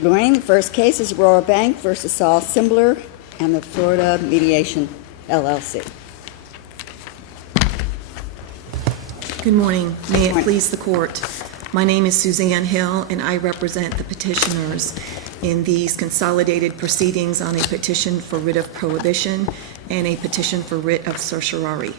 Good morning. The first case is Aurora Bank versus Saul Simbler and the Florida Mediation, LLC. Good morning. May it please the court. My name is Suzanne Hill, and I represent the petitioners in these consolidated proceedings on a petition for writ of prohibition and a petition for writ of certiorari.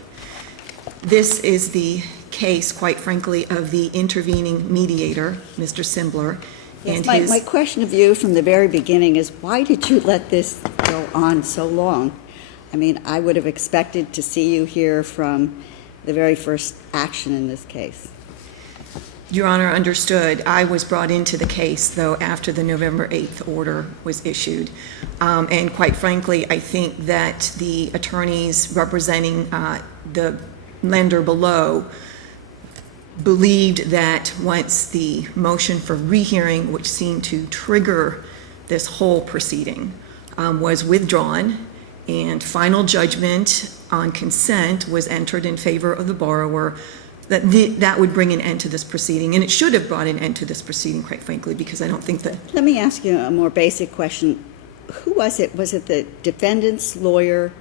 This is the case, quite frankly, of the intervening mediator, Mr. Simbler. Yes, my question of you from the very beginning is, why did you let this go on so long? I mean, I would have expected to see you here from the very first action in this case. Your Honor, understood. I was brought into the case, though, after the November 8th order was issued. And quite frankly, I think that the attorneys representing the lender below believed that once the motion for rehearing, which seemed to trigger this whole proceeding, was withdrawn and final judgment on consent was entered in favor of the borrower, that would bring an end to this proceeding. And it should have brought an end to this proceeding, quite frankly, because I don't think that... Let me ask you a more basic question. Who was it? Was it the defendant's lawyer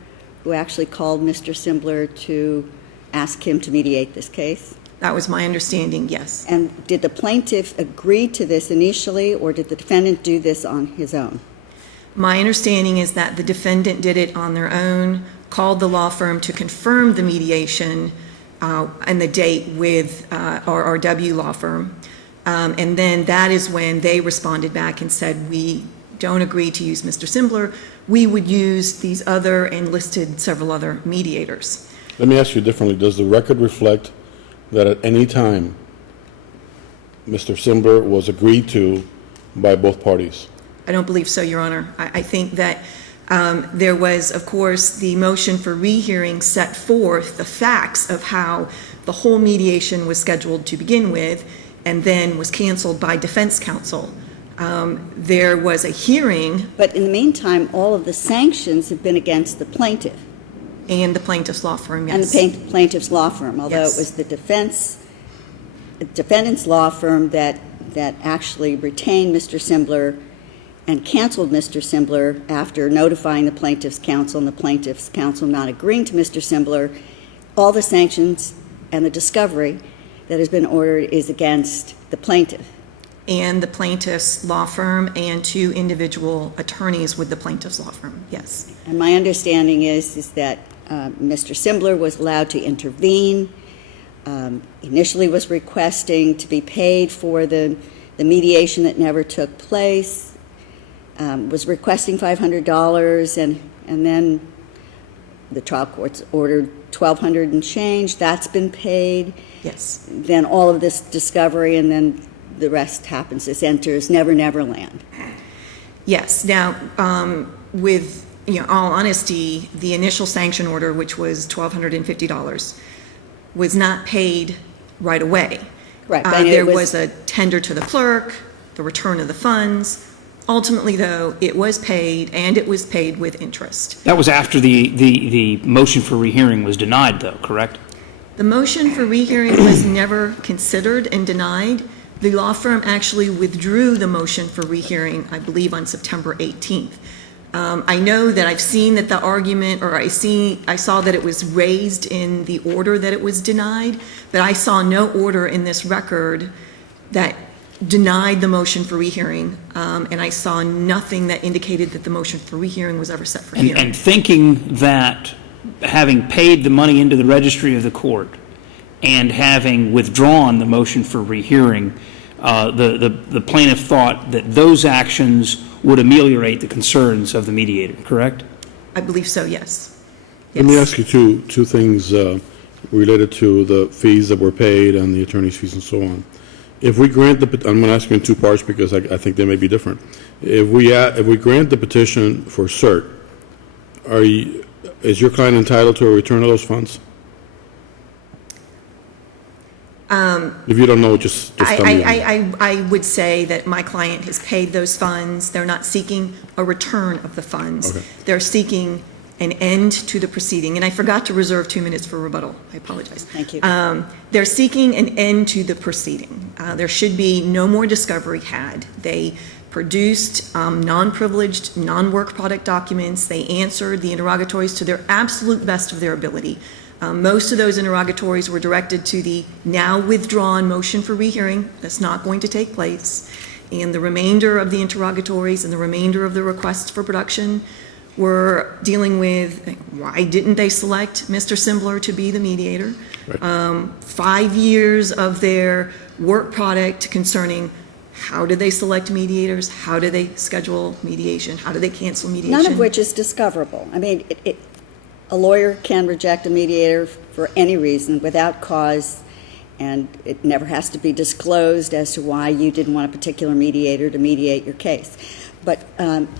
who actually called Mr. Simbler to ask him to mediate this case? That was my understanding, yes. And did the plaintiff agree to this initially, or did the defendant do this on his own? My understanding is that the defendant did it on their own, called the law firm to confirm the mediation and the date with RRW law firm. And then that is when they responded back and said, we don't agree to use Mr. Simbler. We would use these other and listed several other mediators. Let me ask you differently. Does the record reflect that at any time Mr. Simbler was agreed to by both parties? I don't believe so, Your Honor. I think that there was, of course, the motion for rehearing set forth the facts of how the whole mediation was scheduled to begin with and then was canceled by defense counsel. There was a hearing. But in the meantime, all of the sanctions have been against the plaintiff. And the plaintiff's law firm, yes. And the plaintiff's law firm, although yes. It was the defendant's law firm that actually retained Mr. Simbler and canceled Mr. Simbler after notifying the plaintiff's counsel and the plaintiff's counsel not agreeing to Mr. Simbler. All the sanctions and the discovery that has been ordered is against the plaintiff. And the plaintiff's law firm and two individual attorneys with the plaintiff's law firm, yes. And my understanding is that Mr. Simbler was allowed to intervene, initially was requesting to be paid for the mediation that never took place, was requesting $500, and then the trial courts ordered $1,200 and change. That's been paid. Yes. Then all of this discovery, and then the rest happens. This enters Never Never Land. Yes. Now, with all honesty, the initial sanction order, which was $1,250, was not paid right away. Right. There was a tender to the clerk, the return of the funds. Ultimately, though, it was paid, and it was paid with interest. That was after the motion for rehearing was denied, though, correct? The motion for rehearing was never considered and denied. The law firm actually withdrew the motion for rehearing, I believe, on September 18th. I know that I've seen that the argument, or I saw that it was raised in the order that it was denied, but I saw no order in this record that denied the motion for rehearing, and I saw nothing that indicated that the motion for rehearing was ever set for hearing. And thinking that having paid the money into the registry of the court and having withdrawn the motion for rehearing, the plaintiff thought that those actions would ameliorate the concerns of the mediator, correct? I believe so, yes. Let me ask you two things related to the fees that were paid and the attorney's fees and so on. If we grant I'm going to ask you in two parts because I think they may be different. If we grant the petition for cert, is your client entitled to a return of those funds? If you don't know, just tell me. I would say that my client has paid those funds. They're not seeking a return of the funds. Okay. They're seeking an end to the proceeding. And I forgot to reserve 2 minutes for rebuttal. I apologize. Thank you. They're seeking an end to the proceeding. There should be no more discovery had. They produced non-privileged, non-work product documents. They answered the interrogatories to their absolute best of their ability. Most of those interrogatories were directed to the now withdrawn motion for rehearing. That's not going to take place. And the remainder of the interrogatories and the remainder of the requests for production were dealing with why didn't they select Mr. Simbler to be the mediator? Right. 5 years of their work product concerning how do they select mediators, how do they schedule mediation, how do they cancel mediation. None of which is discoverable. I mean, a lawyer can reject a mediator for any reason without cause, and it never has to be disclosed as to why you didn't want a particular mediator to mediate your case. But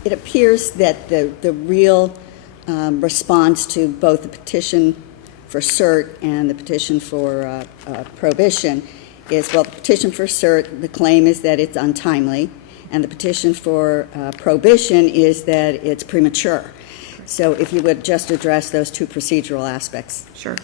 it appears that the real response to both the petition for cert and the petition for prohibition is, well, the petition for cert, the claim is that it's untimely, and the petition for prohibition is that it's premature. So if you would just address those two procedural aspects. Sure.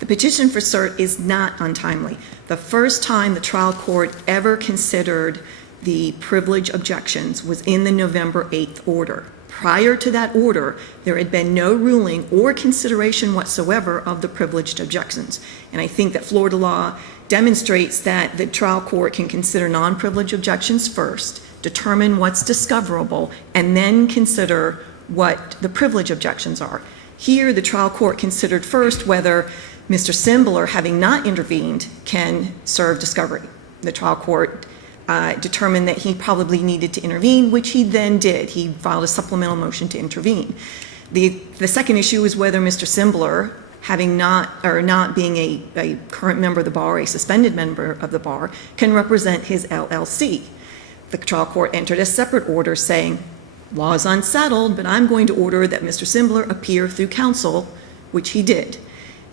The petition for cert is not untimely. The first time the trial court ever considered the privilege objections was in the November 8th order. Prior to that order, there had been no ruling or consideration whatsoever of the privileged objections. And I think that Florida law demonstrates that the trial court can consider non-privileged objections first, determine what's discoverable, and then consider what the privilege objections are. Here, the trial court considered first whether Mr. Simbler, having not intervened, can serve discovery. The trial court determined that he probably needed to intervene, which he then did. He filed a supplemental motion to intervene. The second issue is whether Mr. Simbler, having not being a current member of the bar, a suspended member of the bar, can represent his LLC. The trial court entered a separate order saying, law is unsettled, but I'm going to order that Mr. Simbler appear through counsel, which he did.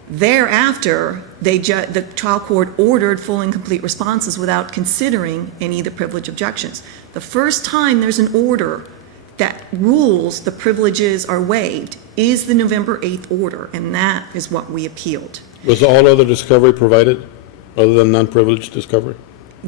Thereafter, the trial court ordered full and complete responses without considering any of the privilege objections. The first time there's an order that rules the privileges are waived is the November 8th order, and that is what we appealed. Was all other discovery provided, other than non-privileged discovery?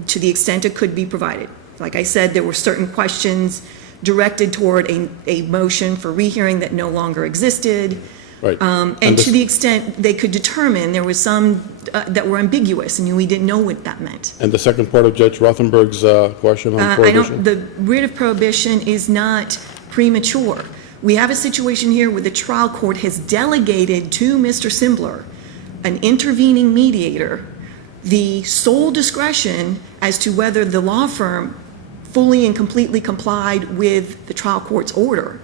To the extent it could be provided. Like I said, there were certain questions directed toward a motion for rehearing that no longer existed. Right. And to the extent they could determine, there was some that were ambiguous, and we didn't know what that meant. And the second part of Judge Rothenberg's question on prohibition? The writ of prohibition is not premature. We have a situation here where the trial court has delegated to Mr. Simbler, an intervening mediator, the sole discretion as to whether the law firm fully and completely complied with the trial court's order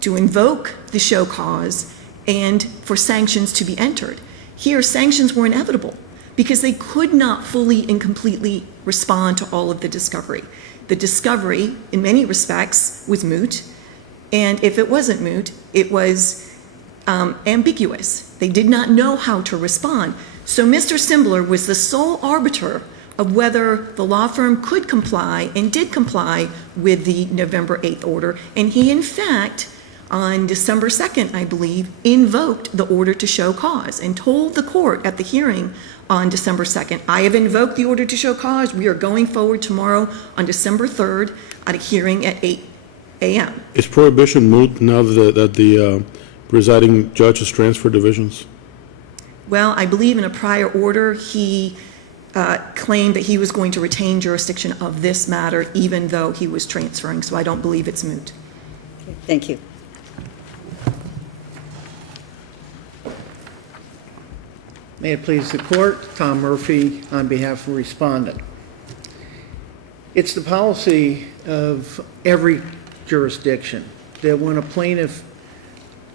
to invoke the show cause and for sanctions to be entered. Here, sanctions were inevitable because they could not fully and completely respond to all of the discovery. The discovery, in many respects, was moot, and if it wasn't moot, it was ambiguous. They did not know how to respond. So Mr. Simbler was the sole arbiter of whether the law firm could comply and did comply with the November 8th order, and he, in fact, on December 2nd, I believe, invoked the order to show cause and told the court at the hearing on December 2nd, I have invoked the order to show cause. We are going forward tomorrow on December 3rd at a hearing at 8 a.m. Is prohibition moot now that the presiding judge has transferred divisions? Well, I believe in a prior order, he claimed that he was going to retain jurisdiction of this matter even though he was transferring, so I don't believe it's moot. Thank you. May it please the court, Tom Murphy on behalf of respondent. It's the policy of every jurisdiction that when a plaintiff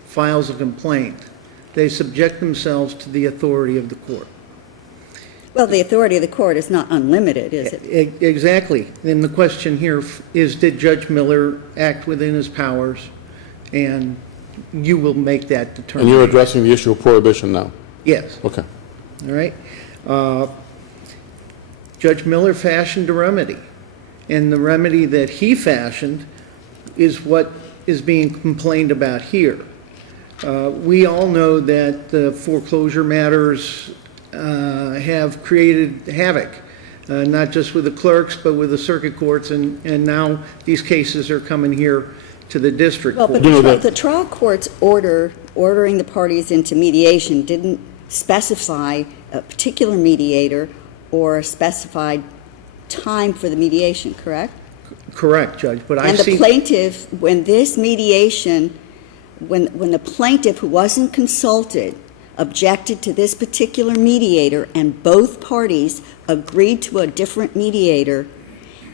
files a complaint, they subject themselves to the authority of the court. Well, the authority of the court is not unlimited, is it? Exactly. And the question here is, did Judge Miller act within his powers? And you will make that determination. And you're addressing the issue of prohibition now? Yes. Okay. All right. Judge Miller fashioned a remedy, and the remedy that he fashioned is what is being complained about here. We all know that the foreclosure matters have created havoc not just with the clerks, but with the circuit courts, and now these cases are coming here to the district Well, court. but the trial court's ordering the parties into mediation didn't specify a particular mediator or a specified time for the mediation, correct? Correct, Judge, but And the plaintiff, when this mediation, when the plaintiff, who wasn't consulted, objected to this particular mediator, and both parties agreed to a different mediator,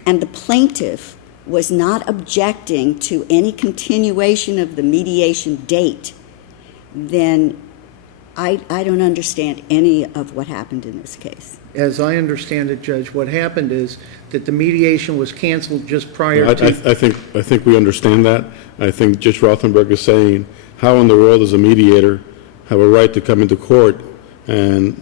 and the plaintiff was not objecting to any continuation of the mediation date, then I don't understand any of what happened in this case. As I understand it, Judge, what happened is that the mediation was canceled just prior to... I think we understand that. I think Judge Rothenberg is saying, how in the world does a mediator have a right to come into court and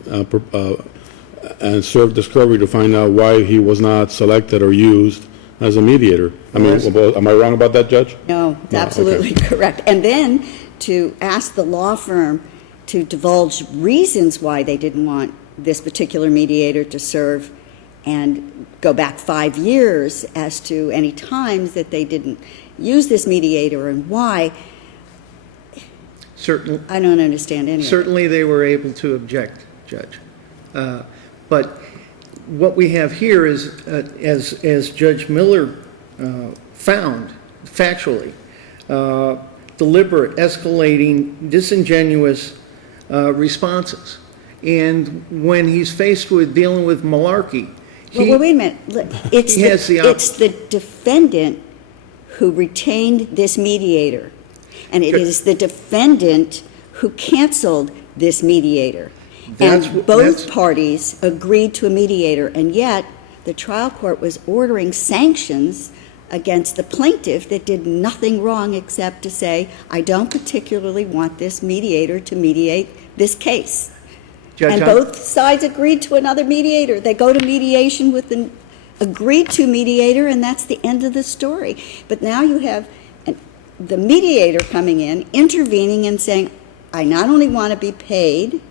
serve discovery to find out why he was not selected or used as a mediator? I mean, am I wrong about that, Judge? No, it's absolutely correct. And then to ask the law firm to divulge reasons why they didn't want this particular mediator to serve and go back 5 years as to any times that they didn't use this mediator and why, I don't understand any of it. Certainly they were able to object, Judge. But what we have here is, as Judge Miller found factually, deliberate, escalating, disingenuous responses. And when he's faced with dealing with malarkey, Well, wait a minute. It's the defendant who retained this mediator, and it is the defendant who canceled this mediator. And both parties agreed to a mediator, and yet the trial court was ordering sanctions against the plaintiff that did nothing wrong except to say, I don't particularly want this mediator to mediate this case. Judge, And both sides agreed to another mediator. They go to mediation with an agreed-to mediator, and that's the end of the story. But now you have the mediator coming in, intervening and saying, I not only want to be paid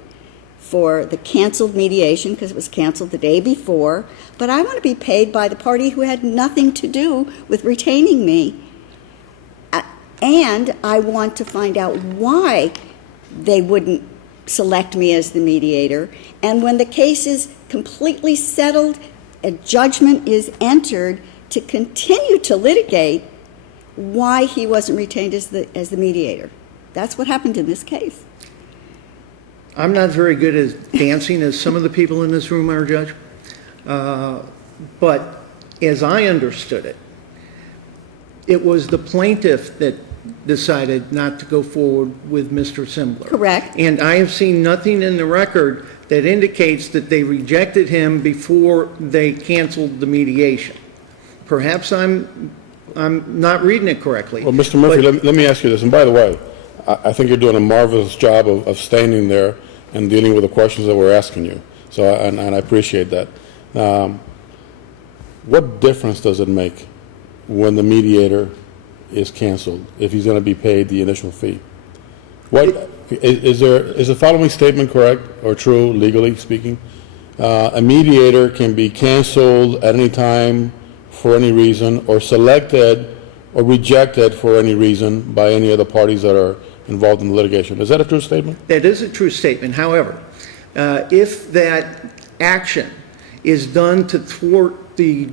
for the canceled mediation, because it was canceled the day before, but I want to be paid by the party who had nothing to do with retaining me. And I want to find out why they wouldn't select me as the mediator. And when the case is completely settled, a judgment is entered to continue to litigate why he wasn't retained as the mediator. That's what happened in this case. I'm not very good at dancing, as some of the people in this room are, Judge. But as I understood it, it was the plaintiff that decided not to go forward with Mr. Simbler. Correct. And I have seen nothing in the record that indicates that they rejected him before they canceled the mediation. Perhaps I'm not reading it correctly. Well, Mr. Murphy, let me ask you this, and by the way, I think you're doing a marvelous job of standing there and dealing with the questions that we're asking you. So, and I appreciate that. What difference does it make when the mediator is canceled if he's going to be paid the initial fee? What is the following statement correct or true, legally speaking? A mediator can be canceled at any time for any reason, or selected or rejected for any reason by any of the parties that are involved in the litigation. Is that a true statement? That is a true statement. However, if that action is done to thwart the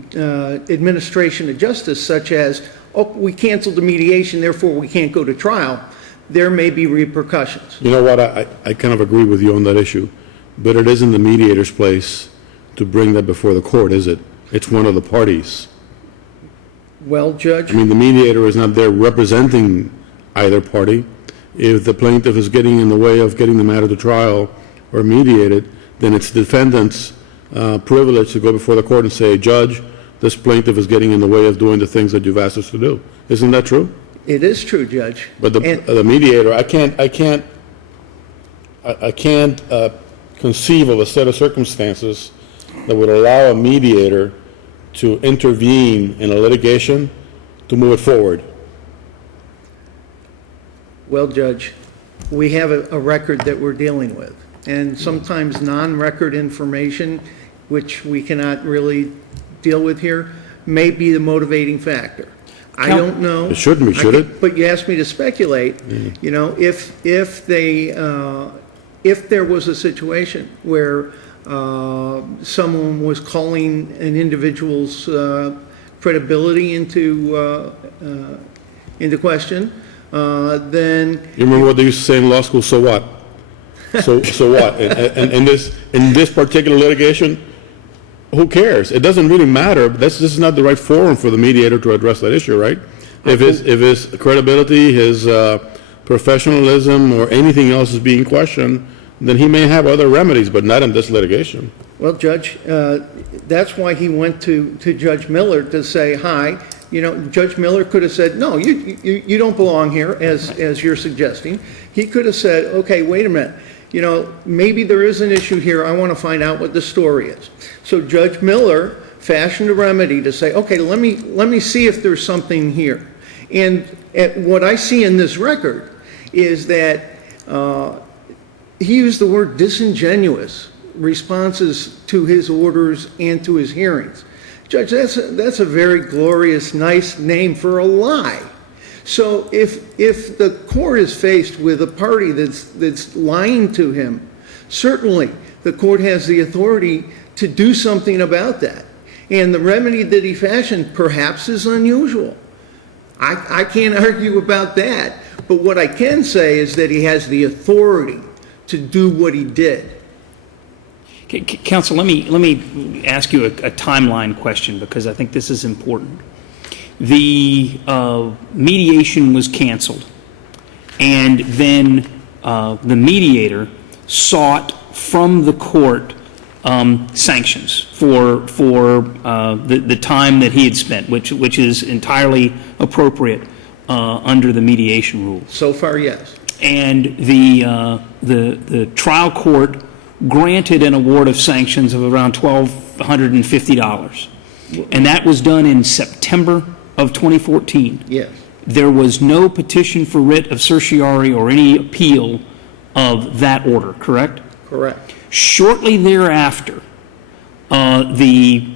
administration of justice, such as, oh, we canceled the mediation, therefore we can't go to trial, there may be repercussions. You know what, I kind of agree with you on that issue, but it isn't the mediator's place to bring that before the court, is it? It's one of the parties. Well, Judge? I mean, the mediator is not there representing either party. If the plaintiff is getting in the way of getting the matter to trial or mediated, then it's the defendant's privilege to go before the court and say, Judge, this plaintiff is getting in the way of doing the things that you've asked us to do. Isn't that true? It is true, Judge. But the mediator, I can't conceive of a set of circumstances that would allow a mediator to intervene in a litigation to move it forward. Well, Judge, we have a record that we're dealing with, and sometimes non-record information which we cannot really deal with here, may be the motivating factor. I don't know. It shouldn't be, should it? But you asked me to speculate, you know, if there was a situation where someone was calling an individual's credibility into question, then. You remember what they used to say in law school, so what? So what? And in this particular litigation, who cares? It doesn't really matter. This is not the right forum for the mediator to address that issue, right? If his credibility, his professionalism, or anything else is being questioned, then he may have other remedies, but not in this litigation. Well, Judge, that's why he went to Judge Miller to say, hi. You know, Judge Miller could have said, no, you don't belong here, as you're suggesting. He could have said, okay, wait a minute. You know, maybe there is an issue here. I want to find out what the story is. So Judge Miller fashioned a remedy to say, okay, let me see if there's something here. And what I see in this record is that he used the word disingenuous responses to his orders and to his hearings. Judge, that's a very glorious, nice name for a lie. So if the court is faced with a party that's lying to him, certainly the court has the authority to do something about that. And the remedy that he fashioned perhaps is unusual. I can't argue about that. But what I can say is that he has the authority to do what he did. Counsel, let me ask you a timeline question, because I think this is important. The mediation was canceled, and then the mediator sought from the court sanctions for the time that he had spent, which is entirely appropriate under the mediation rules. So far, yes. And the trial court granted an award of sanctions of around $1,250, and that was done in September of 2014. Yes. There was no petition for writ of certiorari or any appeal of that order, correct? Correct. Shortly thereafter, the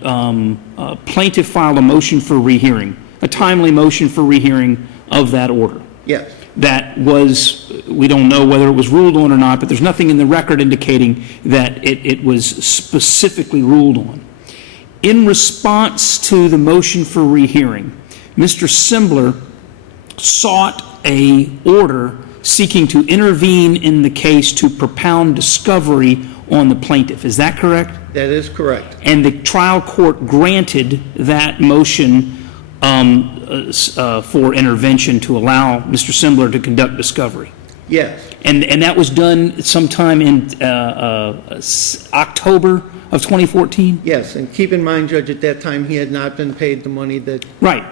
plaintiff filed a motion for rehearing, a timely motion for rehearing of that order. Yes. That was, we don't know whether it was ruled on or not, but there's nothing in the record indicating that it was specifically ruled on. In response to the motion for rehearing, Mr. Simbler sought an order seeking to intervene in the case to propound discovery on the plaintiff. Is that correct? That is correct. And the trial court granted that motion for intervention to allow Mr. Simbler to conduct discovery. Yes. And that was done sometime in October of 2014? Yes, and keep in mind, Judge, at that time, he had not been paid the money that... Right.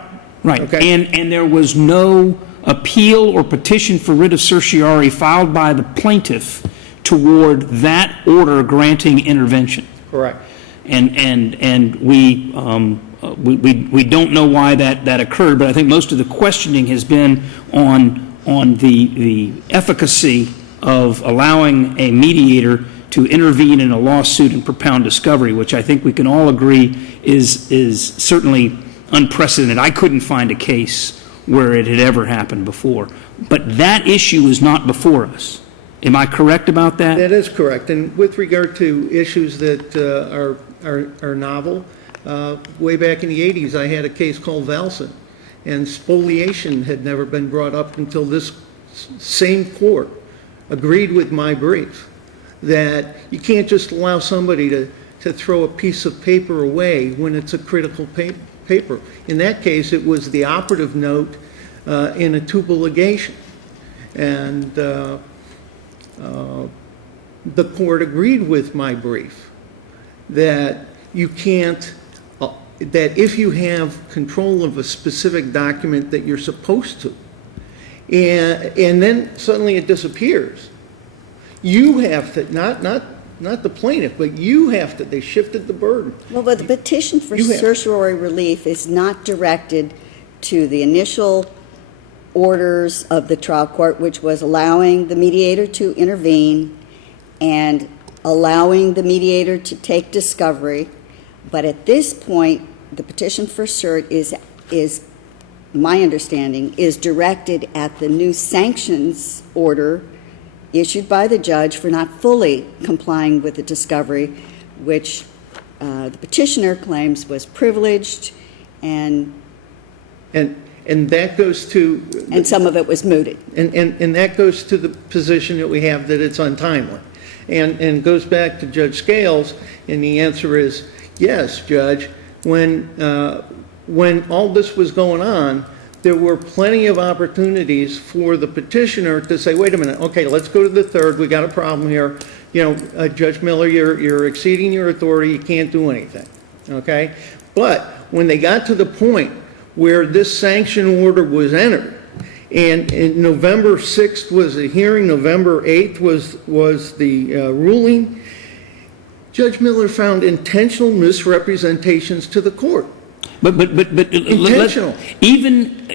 Okay. And there was no appeal or petition for writ of certiorari filed by the plaintiff toward that order granting intervention. Correct. And we don't know why that occurred, but I think most of the questioning has been on the efficacy of allowing a mediator to intervene in a lawsuit and propound discovery, which I think we can all agree is certainly unprecedented. I couldn't find a case where it had ever happened before. But that issue is not before us. Am I correct about that? That is correct. And with regard to issues that are novel, way back in the 80s, I had a case called Valson, and spoliation had never been brought up until this same court agreed with my brief that you can't just allow somebody to throw a piece of paper away when it's a critical paper. In that case, it was the operative note in a tubal ligation. And the court agreed with my brief that you can't, that if you have control of a specific document that you're supposed to, and then suddenly it disappears, you have to, not the plaintiff, but you have to, they shifted the burden. Well, but the petition for You have- certiorari relief is not directed to the initial orders of the trial court, which was allowing the mediator to intervene and allowing the mediator to take discovery, but at this point, the petition for cert is my understanding, is directed at the new sanctions order issued by the judge for not fully complying with the discovery, which the petitioner claims was privileged, and that goes to... and some of it was mooted. And that goes to the position that we have that it's untimely. And goes back to Judge Scales, and the answer is, yes, Judge, when all this was going on, there were plenty of opportunities for the petitioner to say, wait a minute, okay, let's go to the third, we got a problem here. Judge Miller, you're exceeding your authority, you can't do anything, okay? But when they got to the point where this sanction order was entered, and November 6th was the hearing, November 8th was the ruling, Judge Miller found intentional misrepresentations to the court. But Intentional. Even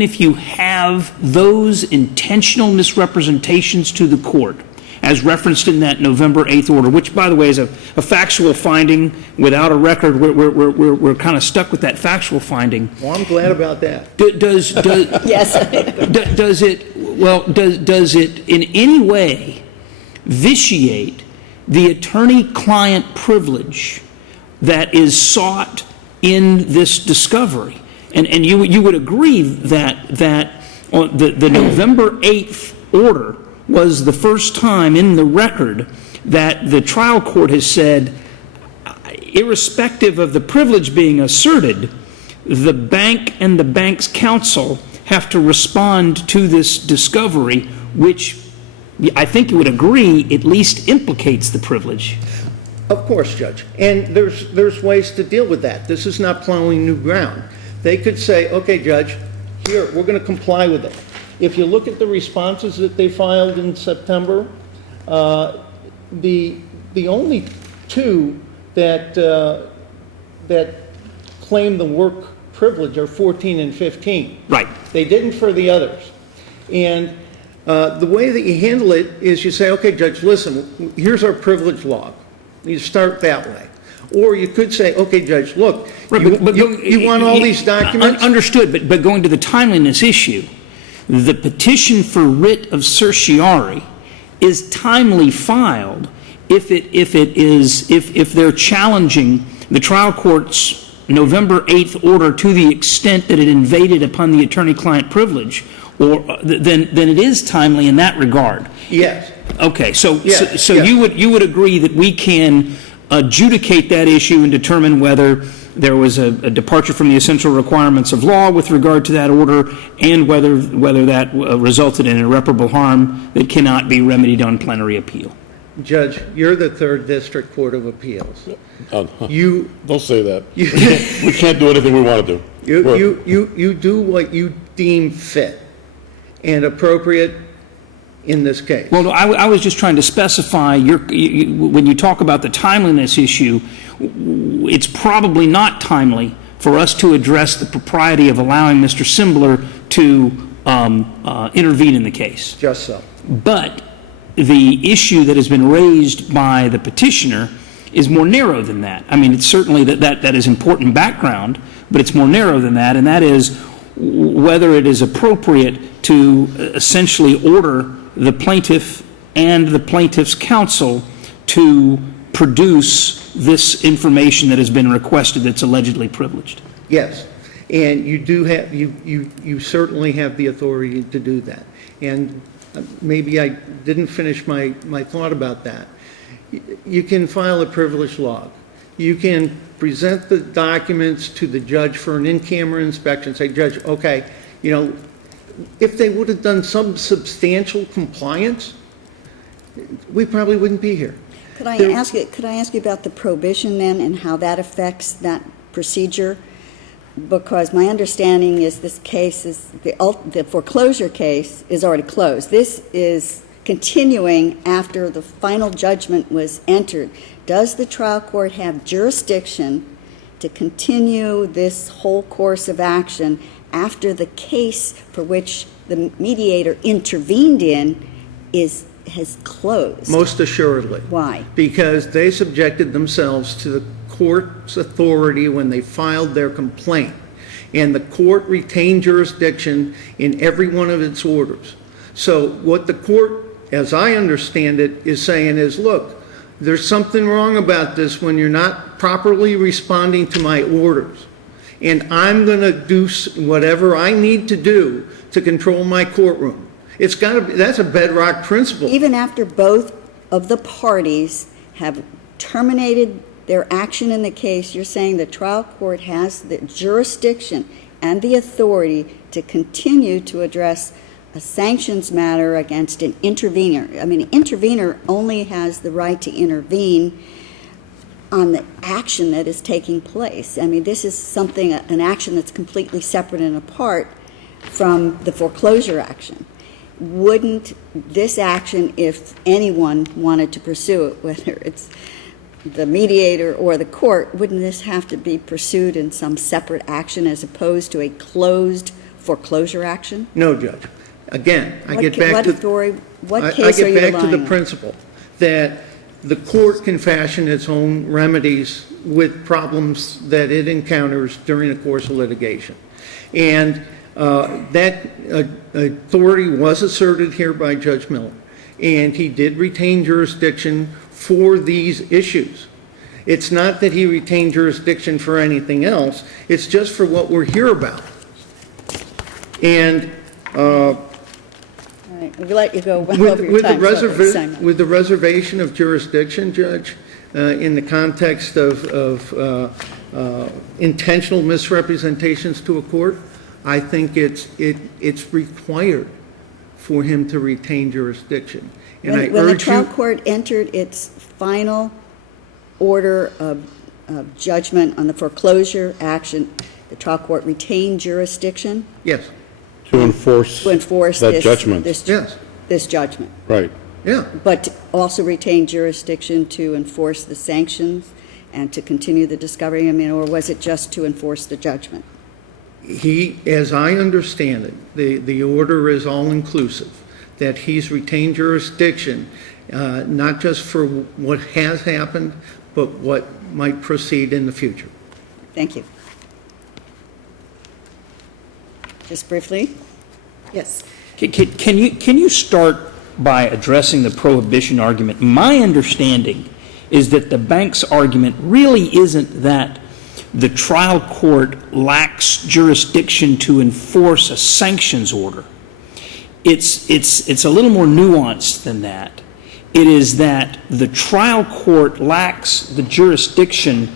if you have those intentional misrepresentations to the court, as referenced in that November 8th order, which, by the way, is a factual finding without a record, we're kind of stuck with that factual finding. Well, I'm glad about that. Yes. Does it in any way vitiate the attorney-client privilege that is sought in this discovery? And you would agree that the November 8th order was the first time in the record that the trial court has said, irrespective of the privilege being asserted, the bank and the bank's counsel have to respond to this discovery, which I think you would agree at least implicates the privilege. Of course, Judge. And there's ways to deal with that. This is not plowing new ground. They could say, okay, Judge, here, we're going to comply with it. If you look at the responses that they filed in September, the only two that claim the work privilege are 14 and 15. Right. They didn't for the others. And the way that you handle it is you say, okay, Judge, listen, here's our privilege log. You start that way. Or you could say, okay, Judge, look, you want all these documents? Understood, but going to the timeliness issue, the petition for writ of certiorari is timely filed if they're challenging the trial court's November 8th order to the extent that it invaded upon the attorney-client privilege, or then it is timely in that regard. Yes. Okay, so Yes. you would agree that we can adjudicate that issue and determine whether there was a departure from the essential requirements of law with regard to that order, and whether that resulted in irreparable harm that cannot be remedied on plenary appeal. Judge, you're the 3rd District Court of Appeals. You Don't say that. We can't do anything we want to do. you do what you deem fit and appropriate in this case. Well, I was just trying to specify, when you talk about the timeliness issue, it's probably not timely for us to address the propriety of allowing Mr. Simbler to intervene in the case. Just so. But the issue that has been raised by the petitioner is more narrow than that. I mean, it's certainly that is important background, but it's more narrow than that, and that is whether it is appropriate to essentially order the plaintiff and the plaintiff's counsel to produce this information that has been requested that's allegedly privileged. Yes. And you do have, you certainly have the authority to do that. And maybe I didn't finish my thought about that. You can file a privilege log. You can present the documents to the judge for an in-camera inspection, say, Judge, okay, if they would have done some substantial compliance, we probably wouldn't be here. Could I ask you about the prohibition then and how that affects that procedure? Because my understanding is this case is, the foreclosure case is already closed. This is continuing after the final judgment was entered. Does the trial court have jurisdiction to continue this whole course of action after the case for which the mediator intervened in is has closed. Most assuredly. Why? Because they subjected themselves to the court's authority when they filed their complaint. And the court retained jurisdiction in every one of its orders. So what the court, as I understand it, is saying is, look, there's something wrong about this when you're not properly responding to my orders. And I'm going to do whatever I need to do to control my courtroom. It's got to be, that's a bedrock principle. Even after both of the parties have terminated their action in the case, you're saying the trial court has the jurisdiction and the authority to continue to address a sanctions matter against an intervener. I mean, an intervener only has the right to intervene on the action that is taking place. I mean, this is something, an action that's completely separate and apart from the foreclosure action. Wouldn't this action, if anyone wanted to pursue it, whether it's the mediator or the court, wouldn't this have to be pursued in some separate action as opposed to a closed foreclosure action? No, Judge. Again, I get back What to... authority, what case are you I get back to relying the on? principle that the court can fashion its own remedies with problems that it encounters during the course of litigation. And that authority was asserted here by Judge Miller, and he did retain jurisdiction for these issues. It's not that he retained jurisdiction for anything else, it's just for what we're here about. And All right, we'll let you go well over your time. with the reservation of jurisdiction, Judge, in the context of intentional misrepresentations to a court, I think it's required for him to retain jurisdiction. And I When the urge trial you, court entered its final order of judgment on the foreclosure action, the trial court retained jurisdiction yes, to enforce that this judgment. yes, this judgment, Right. yeah. but also retained jurisdiction to enforce the sanctions and to continue the discovery, I mean, or was it just to enforce the judgment? He, as I understand it, the order is all-inclusive, that he's retained jurisdiction, not just for what has happened, but what might proceed in the future. Thank you. Just briefly? Yes. Can you start by addressing the prohibition argument? My understanding is that the bank's argument really isn't that the trial court lacks jurisdiction to enforce a sanctions order. It's a little more nuanced than that. It is that the trial court lacks the jurisdiction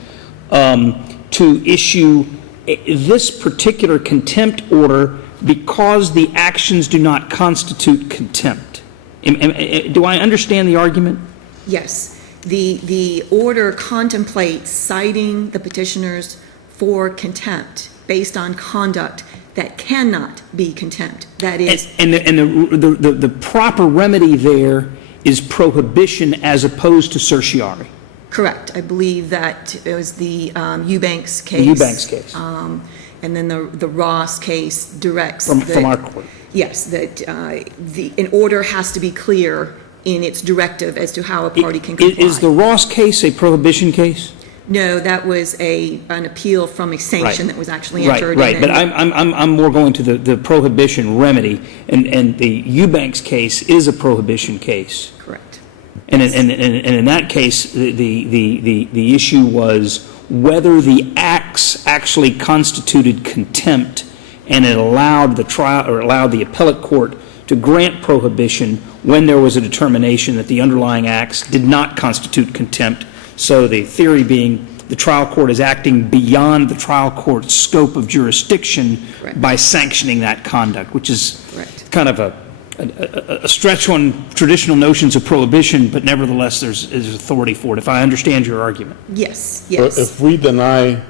to issue this particular contempt order because the actions do not constitute contempt. Do I understand the argument? Yes. The order contemplates citing the petitioners for contempt based on conduct that cannot be contempt. That is... And the proper remedy there is prohibition as opposed to certiorari. Correct. I believe that it was the Eubanks case. The Eubanks case. And then the Ross case directs... From our court. Yes, that an order has to be clear in its directive as to how a party can comply. Is the Ross case a prohibition case? No, that was an appeal from a sanction that was actually Right, entered. right. But I'm more going to the prohibition remedy, and the Eubanks case is a prohibition case. Correct. And in that case, the issue was whether the acts actually constituted contempt, and it allowed the trial or allowed the appellate court to grant prohibition when there was a determination that the underlying acts did not constitute contempt. So the theory being the trial court is acting beyond the trial court's scope of jurisdiction by sanctioning that conduct, which is kind of a stretch on traditional notions of prohibition, but nevertheless there's authority for it, if I understand your argument. Yes, But yes. if we deny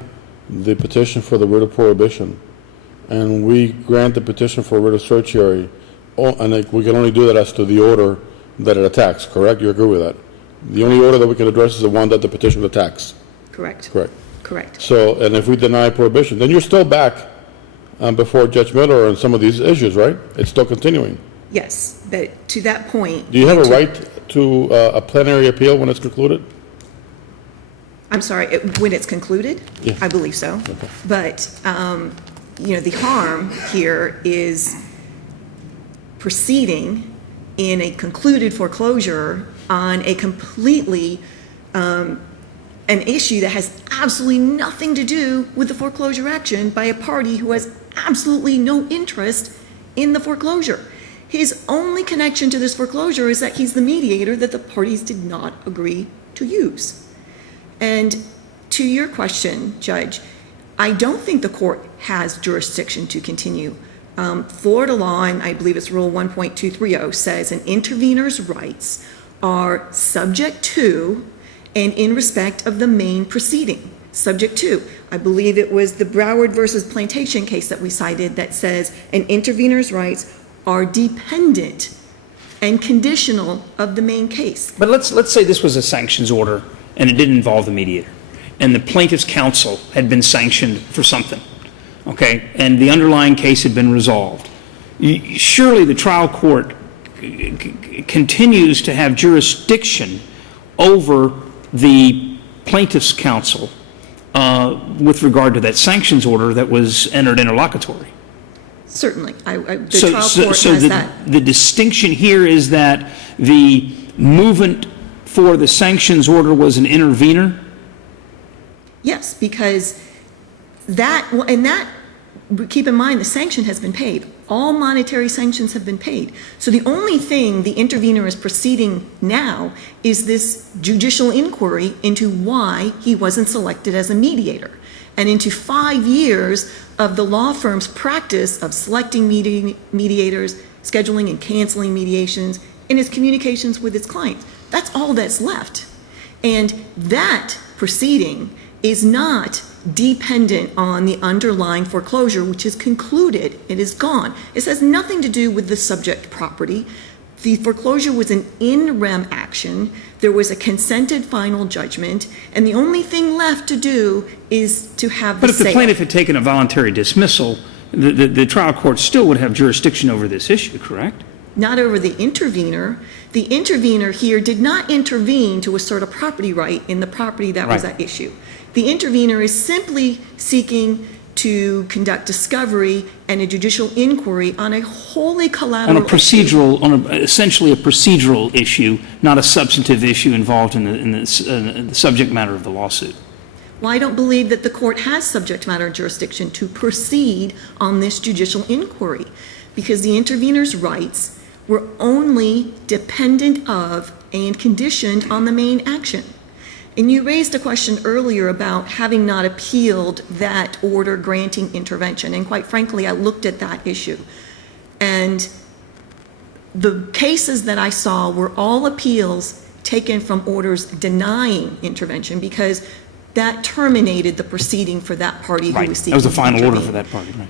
the petition for the writ of prohibition, and we grant the petition for writ of certiorari, and we can only do that as to the order that it attacks, correct? You agree with that? The only order that we can address is the one that the petition attacks. Correct. Correct. Correct. So, and if we deny prohibition, then you're still back before Judge Miller on some of these issues, right? It's still continuing. Yes, but to that point. Do you have a right to a plenary appeal when it's concluded? I'm sorry, when it's concluded? Yeah. I believe so. But, the harm here is proceeding in a concluded foreclosure on a completely, an issue that has absolutely nothing to do with the foreclosure action by a party who has absolutely no interest in the foreclosure. His only connection to this foreclosure is that he's the mediator that the parties did not agree to use. And to your question, Judge, I don't think the court has jurisdiction to continue. Florida law, and I believe it's Rule 1.230, says an intervener's rights are subject to and in respect of the main proceeding. Subject to. I believe it was the Broward versus Plantation case that we cited that says an intervener's rights are dependent and conditional of the main case. But let's say this was a sanctions order and it didn't involve the mediator, and the plaintiff's counsel had been sanctioned for something, okay, and the underlying case had been resolved. Surely the trial court continues to have jurisdiction over the plaintiff's counsel with regard to that sanctions order that was entered interlocutory. Certainly. The trial court so has that. The distinction here is that the movement for the sanctions order was an intervener? Yes, because keep in mind, the sanction has been paid. All monetary sanctions have been paid. So the only thing the intervener is proceeding now is this judicial inquiry into why he wasn't selected as a mediator, and into 5 years of the law firm's practice of selecting mediators, scheduling and canceling mediations, and his communications with its clients. That's all that's left. And that proceeding is not dependent on the underlying foreclosure, which is concluded. It is gone. It has nothing to do with the subject property. The foreclosure was an in rem action. There was a consented final judgment, and the only thing left to do is to have the sale. But if the plaintiff had taken a voluntary dismissal, the trial court still would have jurisdiction over this issue, correct? Not over the intervener. The intervener here did not intervene to assert a property right in the property that was at issue. The intervener is simply seeking to conduct discovery and a judicial inquiry on a wholly collateral issue. Essentially a procedural issue, not a substantive issue involved in the subject matter of the lawsuit. Well, I don't believe that the court has subject matter jurisdiction to proceed on this judicial inquiry, because the intervener's rights were only dependent of and conditioned on the main action. And you raised a question earlier about having not appealed that order granting intervention. And quite frankly, I looked at that issue. And the cases that I saw were all appeals taken from orders denying intervention, because that terminated the proceeding for that party who was seeking That was the final order intervene. for that party, right?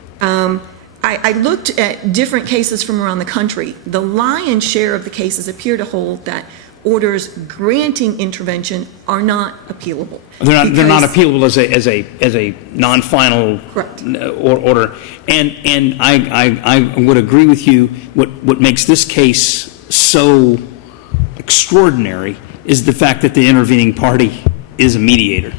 I looked at different cases from around the country. The lion's share of the cases appear to hold that orders granting intervention are not appealable. They're not appealable as a non-final Correct. Order. And I would agree with you. What makes this case so extraordinary is the fact that the intervening party is a mediator.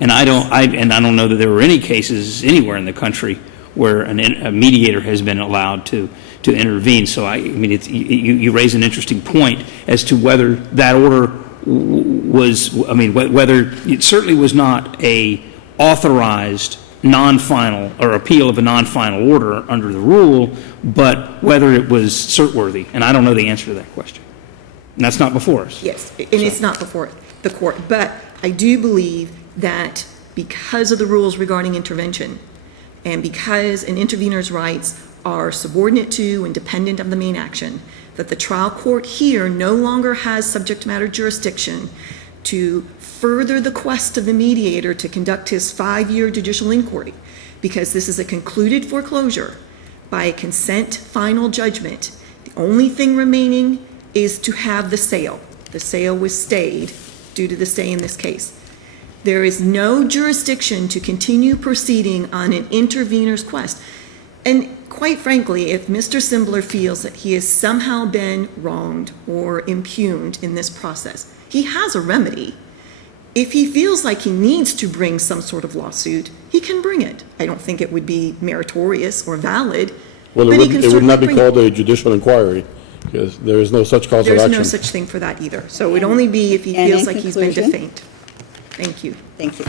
And I don't know that there were any cases anywhere in the country where a mediator has been allowed to intervene. So you raise an interesting point as to whether that order whether it certainly was not a authorized non-final or appeal of a non-final order under the rule, but whether it was cert-worthy. And I don't know the answer to that question. And that's not before us. Yes, and it's not before the court. But I do believe that because of the rules regarding intervention, and because an intervener's rights are subordinate to and dependent of the main action, that the trial court here no longer has subject matter jurisdiction to further the quest of the mediator to conduct his 5-year judicial inquiry, because this is a concluded foreclosure by a consent final judgment. The only thing remaining is to have the sale. The sale was stayed due to the stay in this case. There is no jurisdiction to continue proceeding on an intervener's quest. And quite frankly, if Mr. Simbler feels that he has somehow been wronged or impugned in this process, he has a remedy. If he feels like he needs to bring some sort of lawsuit, he can bring it. I don't think it would be meritorious or valid, Well, but he can it would not certainly be bring it. called a judicial inquiry, because there is no such cause of There's action. no such thing for that either. So it would only be if he And in feels like he's been conclusion- defamed. Thank you. Thank you.